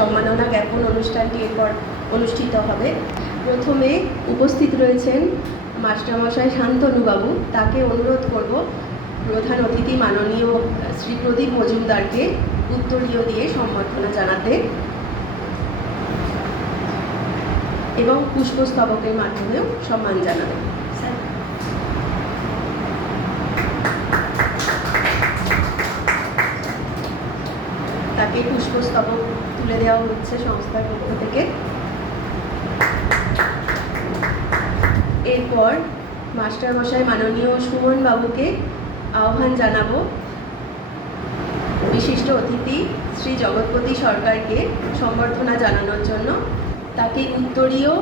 সম্মাননা জ্ঞাপন অনুষ্ঠানটি এরপর অনুষ্ঠিত হবে। প্রথমে উপস্থিত রয়েছেন মাস্টারমশাই শান্তনুবাবু। তাকে অনুরোধ করব প্রধান অতিথি মাননীয় শ্রী প্রদীপ মজুমদারকে উত্তরীয় দিয়ে সম্বর্ধনা জানাতে এবং পুষ্পস্তবকের মাধ্যমেও সম্মান জানাতে। তাকে পুষ্পস্তবক তুলে দেওয়া হচ্ছে সংস্থার পক্ষ থেকে। এরপর মাস্টারমশাই মাননীয় সুমন বাবুকে আহ্বান জানাবো বিশিষ্ট অতিথি শ্রী জগৎপতি সরকারকে সম্বর্ধনা জানানোর জন্য। তাকে উত্তরীয়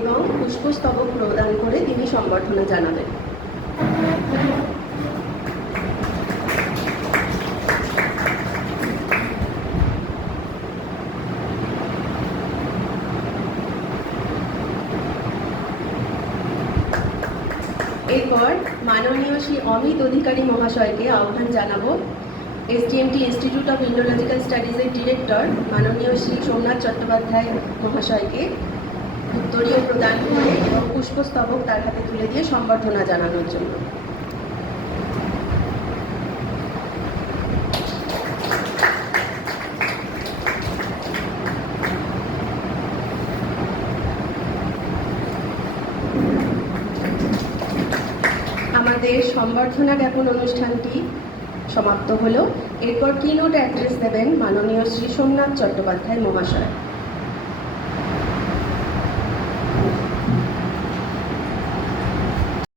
এবং পুষ্পস্তবক প্রদান করে তিনি সম্বর্ধনা জানাবেন। এরপর মাননীয় শ্রী অমিত অধিকারী মহাশয়কে আহ্বান জানাবো এসডিএমটি ইনস্টিটিউট অফ ইন্ডোলজিক্যাল স্টাডিজের ডিরেক্টর মাননীয় শ্রী সোমনাথ চট্টোপাধ্যায় মহাশয়কে উত্তরীয় প্রদান করে এবং পুষ্পস্তবক তার হাতে তুলে দিয়ে সম্বর্ধনা জানানোর জন্য। আমাদের সম্বর্ধনা জ্ঞাপন অনুষ্ঠানটি সমাপ্ত হলো। এরপর কিনোট অ্যাড্রেস দেবেন মাননীয় শ্রী সোমনাথ চট্টোপাধ্যায় মহাশয়।